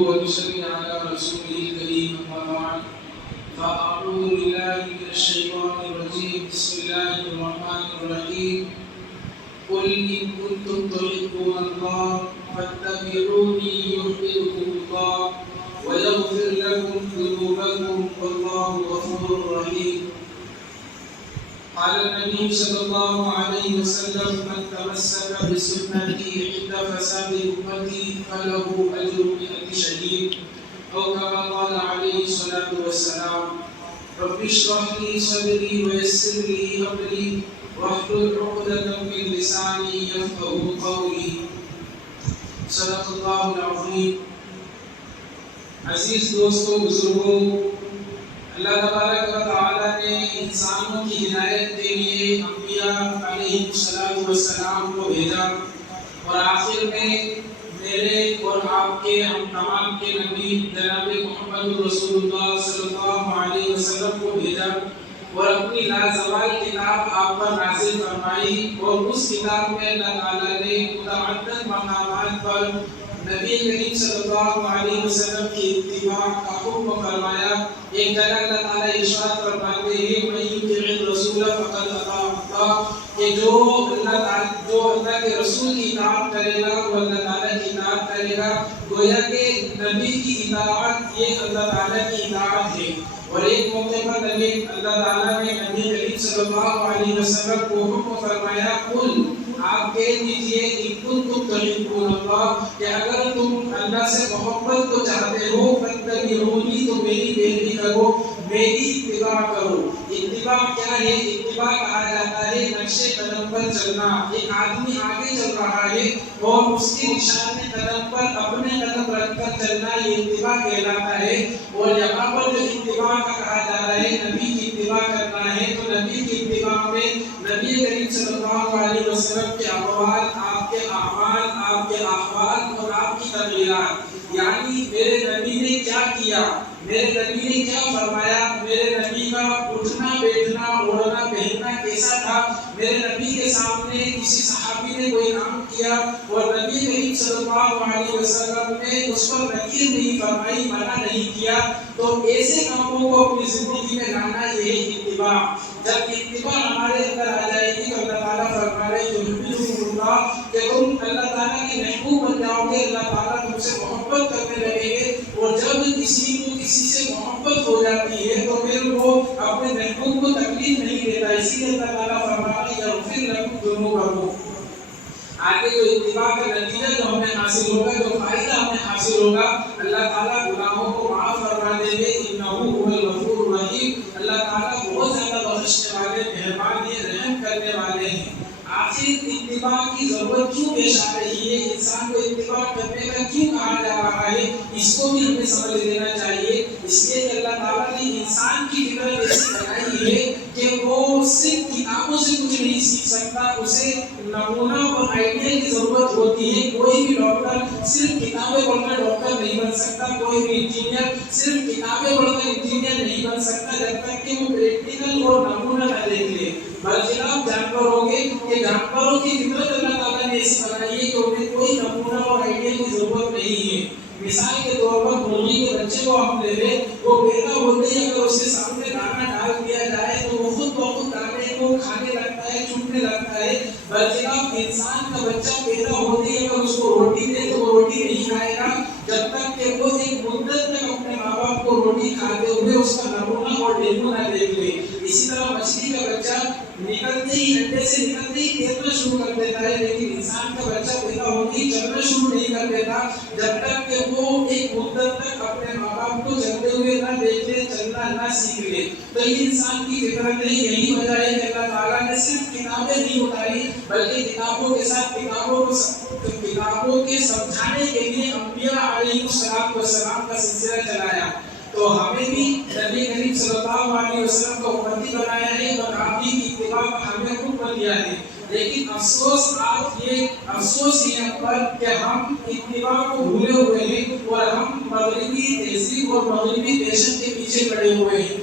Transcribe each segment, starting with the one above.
ونصلي على رسوله الكريم أما بعد فأعوذ بالله من الشيطان الرجيم بسم الله الرحمن الرحيم قل إن كنتم تحبون الله فاتبعوني يحببكم الله ويغفر لكم ذنوبكم والله غفور رحيم. قال النبي صلى الله عليه وسلم من تمسك بسنتي عند فساد أمتي فله أجر 100 شهيد أو كما قال عليه الصلاة والسلام. رب اشرح لي صدري ويسر لي أمري واحلل عقدة من لساني يفقهوا قولي. صدق اللہ العظیم. عزیز دوستوں، بزرگوں، اللہ تبارک و تعالیٰ نے انسانوں کی ہدایت کے لیے انبیاء علیہ السلام کو بھیجا، اور آخر میں میرے اور آپ کے ہم تمام کے نبی جناب محمد رسول اللہ صلی اللہ علیہ وسلم کو بھیجا اور اپنی لازوال کتاب آپ پر نازل فرمائی. اور اس کتاب میں اللہ تعالیٰ نے متعدد مقامات پر نبی کریم صلی اللہ علیہ وسلم کی اتباع کا حکم فرمایا. ایک جگہ اللہ تعالیٰ ارشاد فرماتے ہیں من یطع الرسول فقد اطاع اللہ، کہ جو اللہ کے رسول کی اطاعت کرے گا وہ اللہ تعالیٰ کی اطاعت کرے گا. گویا کہ نبی کی اطاعت یہ اللہ تعالیٰ کی اطاعت ہے. اور ایک موقع پر اللہ تعالیٰ نے نبی کریم صلی اللہ علیہ وسلم کو حکم فرمایا قل، آپ کہہ دیجئے ان کنتم تحبون اللہ، کہ اگر تم اللہ سے محبت کو چاہتے ہو فاتبعونی، تو میری پیروی کرو، میری اتباع کرو. اتباع کیا ہے؟ اتباع کہا جاتا ہے نقش قدم پر چلنا. ایک آدمی آگے چل رہا ہے اور اس کے نشان قدم پر اپنے قدم رکھ کر چلنا، یہ اتباع کہلاتا ہے. اور یہاں پر جو اتباع کا کہا جا رہا ہے نبی کی اتباع کرنا ہے، تو نبی کی اتباع میں نبی کریم صلی اللہ علیہ وسلم کے اقوال، آپ کے اعمال، آپ کے احوال اور آپ کی تغیرات، یعنی میرے نبی نے کیا کیا، میرے نبی نے کیا فرمایا، میرے نبی کا اٹھنا بیٹھنا اوڑھنا پہننا کیسا تھا، میرے نبی کے سامنے کسی صحابی نے کوئی کام کیا اور نبی کریم صلی اللہ علیہ وسلم نے اس پر نکیر نہیں فرمائی، منع نہیں کیا، تو ایسے کاموں کو اپنی زندگی میں لانا یہ ہے اتباع. جب اتباع ہمارے اندر آ جائے گی تو اللہ تعالیٰ فرما رہے یحببکم اللہ، کہ تم اللہ تعالیٰ کے محبوب بن جاؤ گے، اللہ تعالیٰ تم سے محبت کرنے لگیں گے. اور جب کسی کو کسی سے محبت ہو جاتی ہے تو پھر وہ اپنے محبوب کو تکلیف نہیں دیتا. اسی لیے اللہ تعالیٰ فرما رہے یغفر لکم ذنوبکم. آگے جو اتباع کا نتیجہ جو ہمیں حاصل ہوگا، جو فائدہ ہمیں حاصل ہوگا، اللہ تعالیٰ گناہوں کو معاف فرما دیں گے. انہ هو الغفور الرحیم. اللہ تعالیٰ بہت زیادہ بخشنے والے، مہربان ہیں، رحم کرنے والے ہیں. آخر اتباع کی ضرورت کیوں پیش آ رہی ہے، انسان کو اتباع کرنے کا کیوں کہا جا رہا ہے، اس کو بھی ہمیں سمجھ لینا چاہیے. اس لیے کہ اللہ تعالیٰ نے انسان کی فطرت ایسی بنائی ہے کہ وہ صرف کتابوں سے کچھ نہیں سیکھ سکتا، اسے نمونہ اور آئیڈیا کی ضرورت ہوتی ہے. کوئی بھی ڈاکٹر صرف کتابیں پڑھ کر ڈاکٹر نہیں بن سکتا، کوئی بھی انجینئر صرف کتابیں پڑھ کر انجینئر نہیں بن سکتا جب تک کہ وہ پریکٹیکل اور نمونہ نہ دیکھ لے. برخلاف جانوروں کے، کہ جانوروں کی فطرت اللہ تعالیٰ نے ایسی بنائی ہے کہ انہیں کوئی نمونہ اور آئیڈیا کی ضرورت نہیں ہے. مثال کے طور پر مرغی کے بچے کو ہم لے لیں، وہ پیدا ہوتے ہی اگر اس کے سامنے دانا ڈال دیا جائے تو وہ خود بخود دانے کو کھانے لگتا ہے، چومنے لگتا ہے. برخلاف انسان کا بچہ پیدا ہوتے ہی اگر اس کو روٹی دے تو وہ روٹی نہیں کھائے گا جب تک کہ وہ ایک مدت تک اپنے ماں باپ کو روٹی کھاتے ہوئے اس کا نمونہ اور ڈیمو نہ دیکھ لے. اسی طرح مچھلی کا بچہ نکلتے ہی انڈے سے نکلتے ہی تیرنا شروع کر دیتا ہے، لیکن انسان کا بچہ پیدا ہوتے ہی چلنا شروع نہیں کر دیتا جب تک کہ وہ ایک مدت تک اپنے ماں باپ کو چلتے ہوئے نہ دیکھ لے، چلنا نہ سیکھ لے. تو یہ انسان کی فطرت ہے. یہی وجہ ہے کہ اللہ تعالیٰ نے صرف کتابیں نہیں اتاری بلکہ کتابوں کے ساتھ کتابوں کے سمجھانے کے لیے انبیاء علیہ السلام کا سلسلہ چلایا. تو ہمیں بھی نبی کریم صلی اللہ علیہ وسلم کو امتی بنایا ہے اور آپ کی اتباع کا ہمیں حکم دیا ہے. لیکن افسوس آج یہ افسوس یہ پر کہ ہم اتباع کو بھولے ہوئے ہیں اور ہم مغربی تہذیب اور مغربی فیشن کے پیچھے پڑے ہوئے ہیں.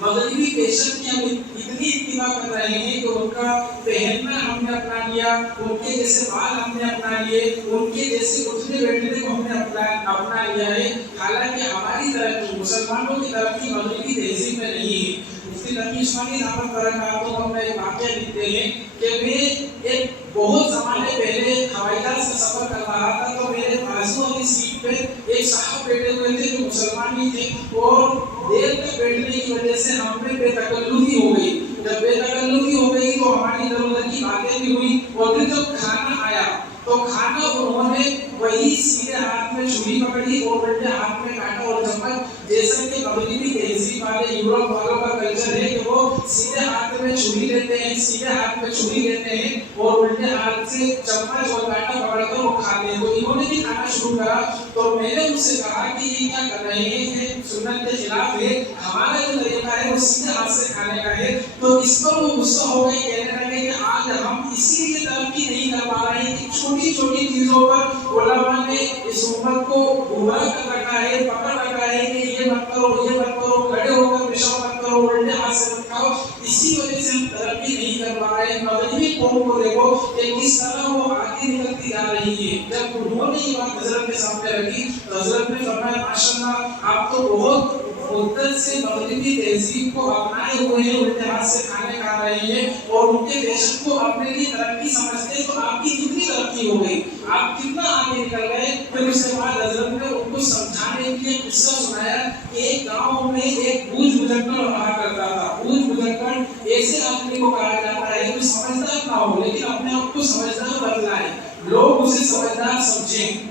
مغربی فیشن کی ہم اتنی اتباع کر رہے ہیں کہ ان کا پہننا ہم نے اپنا لیا، ان کے جیسے بال ہم نے اپنا لیے، ان کے جیسے اٹھنے بیٹھنے کو ہم نے اپنا لیا ہے، حالانکہ ہماری ترقی، مسلمانوں کی ترقی مغربی تہذیب میں نہیں ہے۔ مفتی تقی عثمانی دعوت برکاتہ ہم نے واقعہ لکھتے ہیں کہ میں ایک بہت زمانے پہلے ہوائی جہاز سے سفر کر رہا تھا، تو میرے بازو والی سیٹ پہ ایک صاحب بیٹھے ہوئے تھے جو مسلمان ہی تھے، اور دیر تک بیٹھنے کی وجہ سے ہم میں بے تکلفی ہو گئی۔ جب بے تکلفی ہو گئی تو ہماری ادھر ادھر کی باتیں بھی ہوئی، اور پھر جب کھانا آیا تو کھانا انہوں نے وہی سیدھے ہاتھ میں چھری پکڑی اور الٹے ہاتھ میں کاٹا اور چمچ، جیسا کہ مغربی تہذیب والے یورپ والوں کا کلچر ہے کہ وہ سیدھے ہاتھ میں چھری لیتے ہیں، سیدھے ہاتھ میں چھری لیتے ہیں اور الٹے ہاتھ سے چمچ اور کانٹا پکڑ کر وہ کھاتے ہیں۔ تو انہوں نے بھی کھانا شروع کرا، تو میں نے ان سے کہا کہ یہ کیا کر رہے ہیں، یہ سنت کے خلاف ہے، ہمارا جو طریقہ ہے وہ سیدھے ہاتھ سے کھانے کا ہے۔ تو اس پر وہ غصہ ہو گئے، کہنے لگے کہ آج ہم اسی لیے ترقی نہیں کر پا رہے ہیں کہ چھوٹی چھوٹی چیزوں پر علماء نے اس امت کو گمراہ کر رکھا ہے، پکڑ رکھا ہے کہ یہ مت کرو، یہ مت کرو، کھڑے ہو کر پیشاب مت کرو، الٹے ہاتھ سے مت کھاؤ، اسی وجہ سے ہم ترقی نہیں کر پا رہے ہیں۔ مغربی قوم کو دیکھو کہ کس طرح وہ آگے نکلتی جا رہی ہے۔ جب انہوں نے یہ بات حضرت کے سامنے رکھی تو حضرت نے فرمایا ماشاءاللہ آپ تو بہت مدت سے مغربی تہذیب کو اپنائے ہوئے ہیں، الٹے ہاتھ سے کھانے کھا رہے ہیں اور ان کے فیشن کو اپنے لیے ترقی سمجھتے ہیں، تو آپ کی کتنی ترقی ہو گئی، آپ کتنا آگے نکل گئے۔ پھر اس کے بعد حضرت نے ان کو سمجھانے کے لیے قصہ سنایا کہ ایک گاؤں میں ایک بوجھ بزرگن رہا کرتا تھا۔ بوجھ بزرگن ایسے آدمی کو کہا جاتا ہے جو سمجھدار نہ ہو لیکن اپنے آپ کو سمجھدار بتلائے، لوگ اسے سمجھدار سمجھیں۔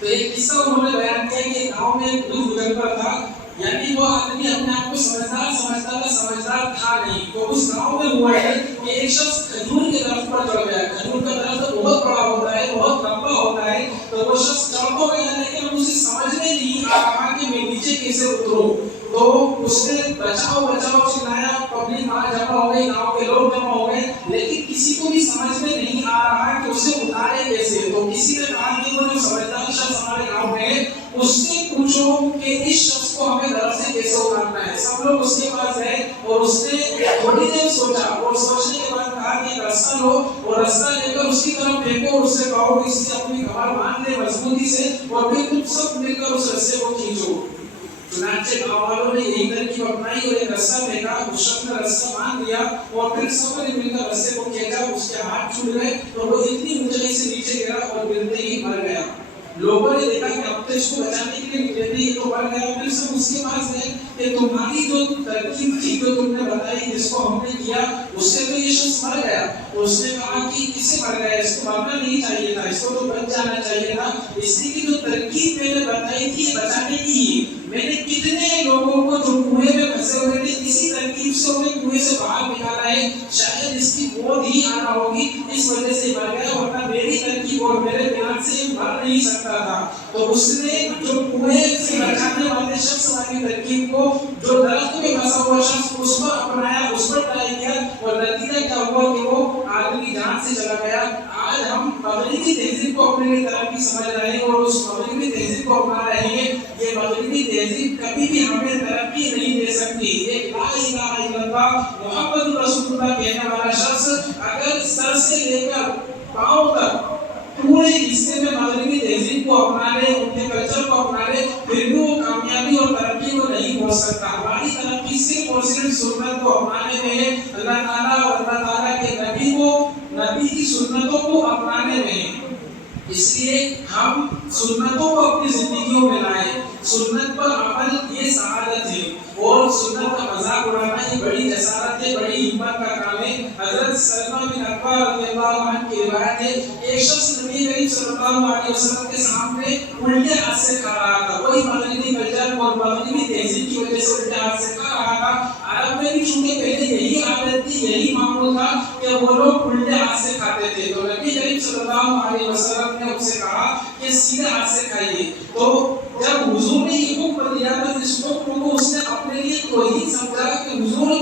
تو ایک قصہ انہوں نے بیان کیا کہ گاؤں میں ایک بزرگ گزرتا تھا، یعنی وہ آدمی اپنے آپ کو سمجھدار سمجھتا تھا، سمجھدار تھا نہیں۔ تو اس گاؤں میں ہوا ہے کہ ایک شخص کھجور کے درخت پر چڑھ گیا۔ کھجور کا درخت بہت بڑا ہوتا ہے، بہت لمبا ہوتا ہے، تو وہ شخص چڑھ تو گیا لیکن اسے سمجھ میں نہیں آ رہا کہ میں نیچے کیسے اتروں۔ تو اس نے بچاؤ بچاؤ چلایا، پبلک وہاں جمع ہو گئی، گاؤں کے لوگ جمع ہو گئے، لیکن کسی کو بھی سمجھ میں نہیں آ رہا کہ اسے اتارے کیسے۔ تو کسی نے کہا کہ وہ جو سمجھدار شخص ہمارے گاؤں میں ہے اس سے پوچھو کہ اس شخص کو ہمیں درخت سے کیسے اتارنا ہے۔ سب لوگ اس کے پاس گئے اور اس نے تھوڑی دیر سوچا اور سوچنے کے بعد کہا کہ ایک رسہ لو اور رسہ لے کر اس کی طرف پھینکو اور اس سے کہو کہ اس سے اپنی کمر باندھ لے مضبوطی سے اور پھر تم سب مل کر اس رسے کو کھینچو۔ چنانچہ گاؤں والوں نے یہی ترکیب اپنائی اور ایک رسہ پھینکا، اس شخص نے رسہ باندھ لیا اور پھر سب نے مل کر رسے کو کھینچا، اس کے ہاتھ چھوٹ گئے تو وہ اتنی اونچائی سے نیچے گرا اور گرتے ہی مر گیا۔ لوگوں نے دیکھا کہ اب تو اس کو بچانے کے لیے نکلے تھے، یہ تو مر گیا۔ پھر سب اس کے پاس گئے کہ تمہاری جو ترکیب تھی جو تم نے بتائی جس کو ہم نے کیا اس سے تو یہ شخص مر گیا۔ تو اس نے کہا کہ کسے مر گیا، اس کو مرنا نہیں چاہیے تھا، اس کو تو بچ جانا چاہیے تھا، اس لیے کہ جو ترکیب میں نے بتائی تھی یہ بچانے کی، میں نے کتنے لوگوں کو جو کنویں میں پھنسے ہوئے تھے اسی ترکیب سے انہیں کنویں سے باہر نکالا ہے، شاید اس کی موت ہی آنا ہوگی اس وجہ سے مر گیا، ورنہ میری ترکیب اور میرے بیان سے مر نہیں سکتا تھا۔ تو اس نے جو کنویں سے بچانے والے شخص والی ترکیب کو جو درخت میں پھنسا ہوا شخص اس پر اپنایا، اس پر ٹرائی کیا اور نتیجہ کیا ہوا کہ وہ آدمی جان سے چلا گیا۔ آج ہم مغربی تہذیب کو اپنے لیے ترقی سمجھ رہے ہیں اور اس مغربی تہذیب کو اپنا رہے ہیں، یہ مغربی تہذیب کبھی بھی ہمیں ترقی نہیں دے سکتی۔ ایک لا الہ الا اللہ محمد رسول اللہ کہنے والا شخص اگر سر سے لے کر پاؤں تک پورے حصے میں مغربی تہذیب کو اپنا لے، ان کے کلچر کو اپنا لے، پھر بھی وہ کامیابی اور ترقی کو نہیں پہنچ سکتا۔ ہماری ترقی صرف اور صرف سنت کو اپنانے میں ہے، اللہ تعالیٰ اور اللہ تعالیٰ کے نبی کی سنتوں کو اپنانے میں ہے۔ اس لیے ہم سنتوں کو اپنی زندگیوں میں لائیں، سنت پر عمل یہ سعادت ہے، اور سنت کا مذاق اڑانا یہ بڑی جسارت ہے، بڑی ہمت کا کام ہے۔ حضرت سلمہ بن اکوع رضی اللہ عنہ کی روایت ہے، ایک شخص نبی کریم صلی اللہ علیہ وسلم کے سامنے الٹے ہاتھ سے کھا رہا تھا، وہی مغربی کلچر اور مغربی تہذیب کی وجہ سے الٹے ہاتھ سے کھا رہا تھا۔ عرب میں بھی چونکہ پہلے یہی عادت تھی، یہی معمول تھا کہ وہ لوگ الٹے ہاتھ سے کھاتے تھے، تو نبی کریم صلی اللہ علیہ وسلم نے ان سے کہا کہ سیدھے ہاتھ سے کھائیے۔ تو جب حضور نے یہ حکم دیا تو اس حکم کو اس نے اپنے لیے توہین سمجھا کہ حضور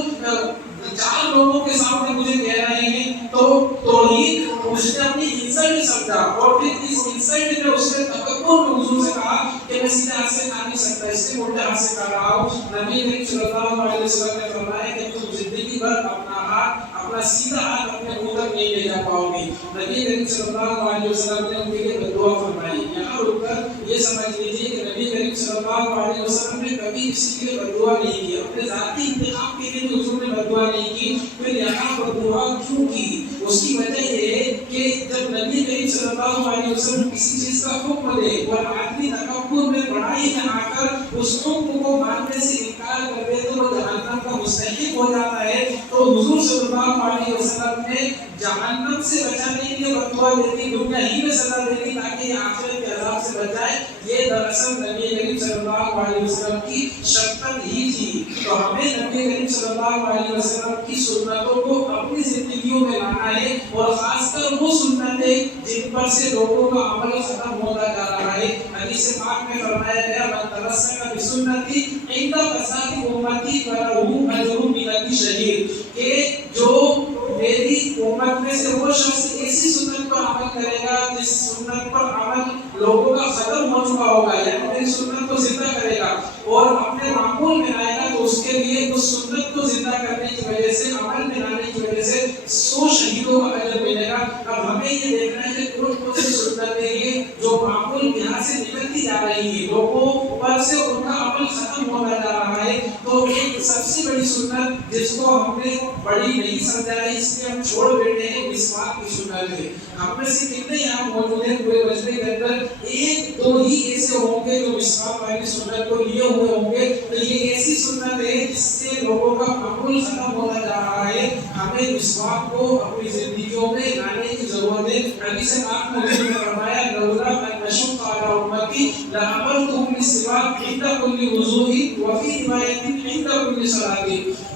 چار لوگوں کے سامنے مجھے کہہ رہے ہیں، تو توہین اس نے اپنی انسلٹ سمجھا، اور پھر اس انسلٹ میں اس نے تکبر میں حضور سے کہا کہ میں سیدھے ہاتھ سے کھا نہیں سکتا، اس لیے الٹے ہاتھ سے کھا رہا ہوں۔ نبی کریم صلی اللہ علیہ وسلم نے فرمایا کہ تم زندگی بھر اپنا ہاتھ، اپنا سیدھا ہاتھ اپنے منہ تک نہیں لے جا پاؤ گے۔ نبی کریم صلی اللہ علیہ وسلم نے ان کے لیے دعا فرمائی۔ یہاں رک کر یہ سمجھ لیجیے کہ نبی کریم صلی اللہ علیہ وسلم نے کبھی کسی کے لیے دعا نہیں کی، اپنے ذاتی انتخاب کے لیے بھی حضور نے دعا نہیں کی۔ پھر یہاں پر دعا کیوں کی؟ اس کی وجہ یہ ہے کہ جب نبی کریم صلی اللہ علیہ وسلم کسی چیز کا حکم دے اور آدمی تکبر میں بڑائی میں آ کر اس حکم کو ماننے سے انکار کر دے تو وہ جہنم کا مستحق ہو جاتا ہے۔ تو حضور صلی اللہ علیہ وسلم نے جہنم سے بچانے کے لیے دعا دیتی، دنیا ہی میں سزا دیتی تاکہ یہ آخرت کے عذاب سے بچ جائے۔ یہ دراصل نبی کریم صلی اللہ علیہ وسلم کی شفقت ہی تھی۔ تو ہمیں نبی کریم صلی اللہ علیہ وسلم کی سنتوں کو اپنی زندگیوں میں لانا ہے، اور خاص کر وہ سنتیں جن پر سے لوگوں کا عمل ختم ہوتا جا رہا ہے۔ حدیث پاک میں فرمایا گیا من تمسک بسنتی عند فساد امتی فلہ اجر مئۃ شہید، کہ جو میری امت میں سے وہ شخص ایسی سنت پر عمل کرے گا جس سنت پر عمل لوگوں کا ختم ہو چکا ہوگا، یعنی میری سنت کو زندہ کرے گا اور اپنے معمول میں لائے گا، تو اس کے لیے اس سنت کو زندہ کرنے کی وجہ سے، عمل میں لانے کی وجہ سے 100 شہیدوں کا اجر ملے گا۔ اب ہمیں یہ دیکھنا ہے کہ کون کون سی سنتیں ہیں جو معمول یہاں سے نکلتی جا رہی ہیں، لوگوں پر سے ان کا عمل ختم ہوتا جا رہا ہے۔ تو ایک سب سے بڑی سنت جس کو ہم نے بڑی نہیں سمجھا ہے، اس لیے ہم چھوڑ بیٹھے ہیں، مسواک کی سنت ہے۔ ہم میں سے کتنے یہاں موجود ہیں پورے مجمع کے اندر ایک دو ہی ایسے ہوں گے جو مسواک والی سنت کو لیے ہوئے ہوں گے۔ تو یہ ایسی سنت ہے جس سے لوگوں کا معمول ختم ہوتا جا رہا ہے۔ ہمیں مسواک کو اپنی زندگیوں میں لانے کی ضرورت ہے۔ حدیث پاک میں حضور نے فرمایا لولا ان اشق علی امتی لامرتهم بالسواک عند كل وضوء وفي روایت عند كل صلاۃ،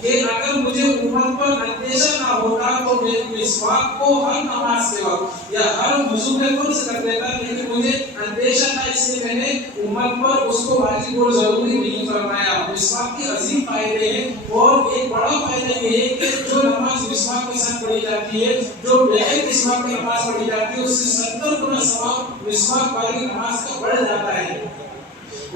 کہ اگر مجھے امت پر اندیشہ نہ ہوتا تو میں مسواک کو ہر نماز کے وقت یا ہر وضو میں فرض کر دیتا، لیکن مجھے اندیشہ تھا اس لیے میں نے امت پر اس کو واجب اور ضروری نہیں فرمایا۔ مسواک کے عظیم فائدے ہیں، اور ایک بڑا فائدہ یہ ہے کہ جو نماز مسواک کے ساتھ پڑھی جاتی ہے، جو بغیر مسواک کی نماز پڑھی جاتی ہے، اس سے 70 گنا ثواب مسواک والی نماز کا بڑھ جاتا ہے۔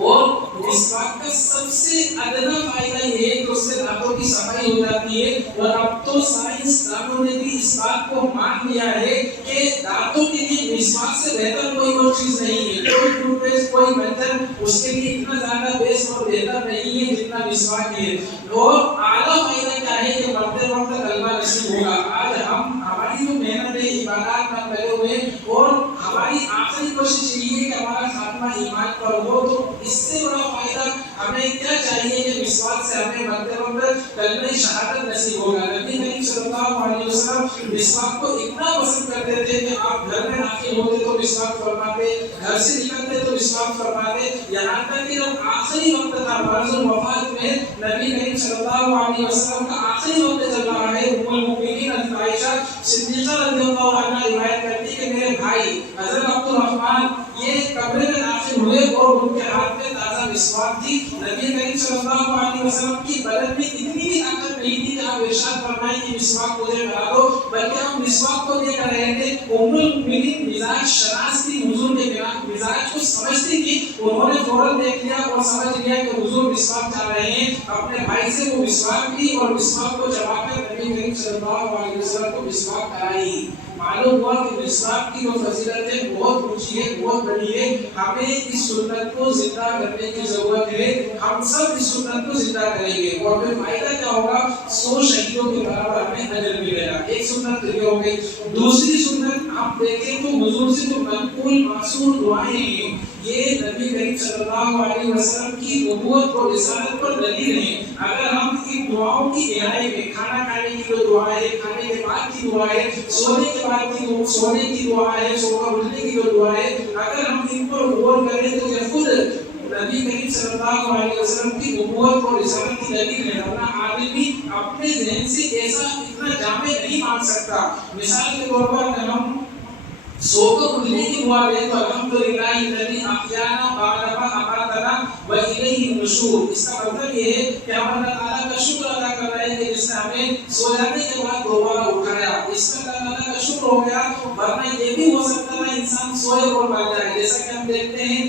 اور مسواک کا سب سے ادنا فائدہ یہ ہے کہ اس سے دانتوں کی صفائی ہو جاتی ہے، اور اب تو سائنسدانوں نے بھی اس بات کو مان لیا ہے کہ دانتوں کے لیے مسواک سے بہتر کوئی اور چیز نہیں ہے، کوئی ٹوتھ پیسٹ، کوئی منجن اس کے لیے اتنا زیادہ بیسٹ اور بہتر نہیں ہے جتنا مسواک ہے۔ اور اعلیٰ فائدہ کیا ہے کہ مرتے وقت کلمہ نصیب ہوگا۔ آج ہماری جو محنت ہے عبادات میں لگے ہوئے ہیں، اور ہماری آخری کوشش یہ ہے کہ ہمارا خاتمہ ایمان پر ہو، تو اس سے بڑا فائدہ ہمیں کیا چاہیے کہ مسواک سے ہمیں مرتے وقت کلمہ شہادت نصیب ہوگا۔ نبی کریم صلی اللہ علیہ وسلم مسواک کو اتنا پسند کرتے تھے کہ آپ گھر میں داخل ہوتے تو مسواک فرماتے، گھر سے نکلتے تو مسواک فرماتے، یہاں تک کہ جب آخری وقت تھا مرض الوفات میں، نبی کریم صلی اللہ علیہ وسلم کا آخری وقت چل رہا ہے، ام المؤمنین حضرت عائشہ صدیقہ رضی اللہ عنہا روایت کرتی کہ میرے بھائی حضرت عبد الرحمن یہ کمرے میں داخل ہوئے اور ان کے ہاتھ میں تازہ مسواک تھی۔ نبی کریم صلی اللہ علیہ وسلم کی بدن میں اتنی بھی طاقت نہیں تھی کہ آپ ارشاد فرمائیں کہ مسواک مجھے بنا دو، بلکہ ہم مسواک کو دیکھ رہے تھے۔ ام المؤمنین مزاج شناس تھی، حضور کے مزاج کو سمجھتی تھی، انہوں نے فوراً دیکھ لیا اور سمجھ لیا کہ حضور مسواک چاہ رہے ہیں، اپنے بھائی سے وہ مسواک لی اور مسواک کو چبا کر نبی کریم صلی اللہ علیہ وسلم کو مسواک کرائی۔ معلوم ہوا کہ مسواک کی جو فضیلت ہے بہت اونچی ہے، بہت بڑی ہے۔ ہمیں اس سنت کو زندہ کرنے کی ضرورت ہے، ہم سب اس سنت کو زندہ کریں گے، اور پھر فائدہ کیا ہوگا؟ 100 شہیدوں کے برابر ہمیں اجر ملے گا۔ ایک سنت یہ ہو گئی۔ دوسری سنت ہم دیکھیں تو حضور سے جو منقول معصور دعائیں ہیں، یہ نبی کریم صلی اللہ علیہ وسلم کی نبوت اور رسالت پر دلیل ہیں۔ اگر ہم ان دعاؤں کی گہرائی میں، کھانا کھانے کی جو دعا ہے، کھانے کے بعد کی دعا ہے، سونے کے بعد کی سونے کی دعا ہے، صبح اٹھنے کی جو دعا ہے، اگر ہم ان پر غور کریں تو یہ خود نبی کریم صلی اللہ علیہ وسلم کی نبوت اور رسالت کی دلیل ہے۔ ورنہ آدمی اپنے ذہن سے ایسا اتنا جامع نہیں مان سکتا۔ مثال کے طور پر اگر ہم سو کر اٹھنے کی دعا دیں تو الحمدللہ الذی احیانا بعد ما اماتنا والیہ النشور، اس کا مطلب یہ ہے کہ ہم اللہ تعالیٰ کا شکر ادا کر رہے ہیں کہ جس نے ہمیں سو جانے کے بعد دوبارہ اٹھایا، اس کا اللہ تعالیٰ کا شکر ہو گیا۔ ورنہ یہ بھی ہو سکتا ہے انسان سوئے اور مر جائے، جیسا کہ ہم دیکھتے ہیں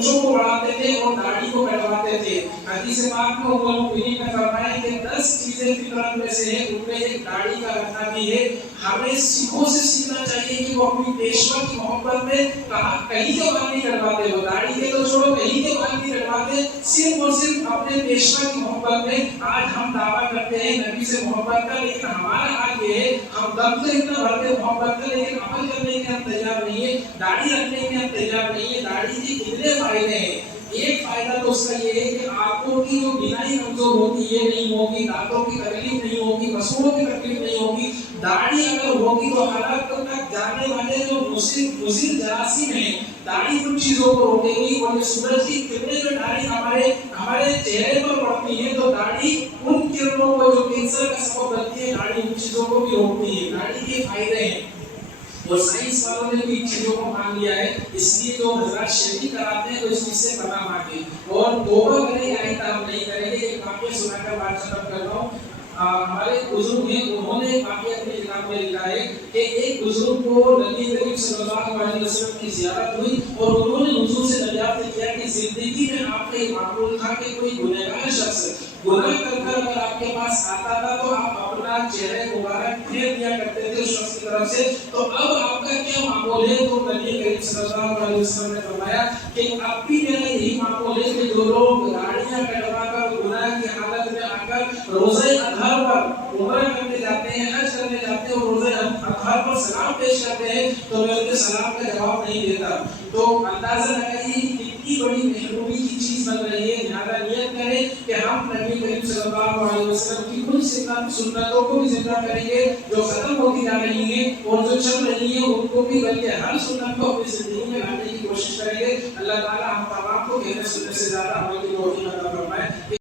مونچھوں کو بڑھاتے تھے اور داڑھی کو کٹواتے تھے۔ حدیث پاک میں ام المؤمنین نے فرمایا کہ 10 چیزیں فطرت میں سے ہیں، ان میں ایک داڑھی کا رکھنا بھی ہے۔ ہمیں سکھوں سے سیکھنا چاہیے کہ وہ اپنی پیشوا کی محبت میں کہیں کے بال نہیں کٹواتے، وہ داڑھی کے تو چھوڑو کہیں کے بال نہیں کٹواتے، صرف اور صرف اپنے پیشوا کی محبت میں۔ آج ہم دعویٰ کرتے ہیں نبی سے محبت کا، لیکن ہمارا حال یہ ہے ہم دم سے اتنا بھرتے محبت کا، لیکن عمل کرنے کے ہم تیار نہیں ہے، داڑھی رکھنے کے ہم تیار نہیں ہے۔ داڑھی کے کتنے فائدے ہیں؟ ایک فائدہ تو اس کا یہ ہے کہ آنکھوں کی جو بینائی کمزور ہوتی ہے نہیں ہوگی، دانتوں کی تکلیف نہیں ہوگی، مسوڑوں کی تکلیف نہیں ہوگی۔ داڑھی اگر ہوگی تو حالات تک جانے والے جو مضر جراثیم ہیں، داڑھی ان چیزوں کو روکے گی۔ اور یہ سورج کی کرنیں جو داڑھی ہمارے چہرے پر پڑتی ہے تو داڑھی ان کرنوں کو جو کینسر کا سبب بنتی ہے، داڑھی ان چیزوں کو بھی روکتی ہے۔ داڑھی کے فائدے ہیں اور سائنس والوں نے بھی ان چیزوں کو مان لیا ہے، اس لیے جو حضرات شیونگ کراتے ہیں تو اس چیز سے پتہ مانگے اور توبہ کریں، آئندہ ہم نہیں کریں گے۔ ایک واقعہ سنا کر بات ختم کرتا ہوں۔ ہمارے بزرگ ہیں، انہوں نے واقعہ اپنی کتاب میں لکھا ہے کہ ایک بزرگ کو نبی کریم صلی اللہ علیہ وسلم کی زیارت ہوئی اور انہوں نے حضور سے دریافت کیا کہ زندگی میں آپ کا یہ معمول تھا کہ کوئی گنہگار شخص گناہ کر کر اگر آپ کے پاس آتا تھا تو آپ اپنا چہرہ مبارک پھیر دیا کرتے تھے اس شخص کی طرف سے، تو اب آپ کا کیا معمول ہے؟ تو نبی کریم صلی اللہ علیہ وسلم نے فرمایا کہ اب بھی میرا یہی معمول ہے کہ جو لوگ داڑھیاں کٹوا کر گناہ کی حالت میں آ کر روزہ اضحیٰ پر عمرہ کرنے جاتے ہیں، حج کرنے جاتے ہیں اور روزہ اضحیٰ پر سلام پیش کرتے ہیں تو میں ان کے سلام کا جواب نہیں دیتا۔ تو اندازہ لگائیے کتنی بڑی محرومی کی چیز بن رہی ہے۔ لہٰذا نیت کریں کہ ہم نبی کریم صلی اللہ علیہ وسلم کی ان سنتوں کو بھی زندہ کریں گے جو ختم ہوتی جا رہی ہیں اور جو چل رہی ہیں ان کو بھی، بلکہ ہر سنت کو اپنی زندگی میں لانے کی کوشش کریں گے۔ اللہ تعالیٰ ہم تمام کو کہنے سننے سے زیادہ عمل کی توفیق عطا فرمائے۔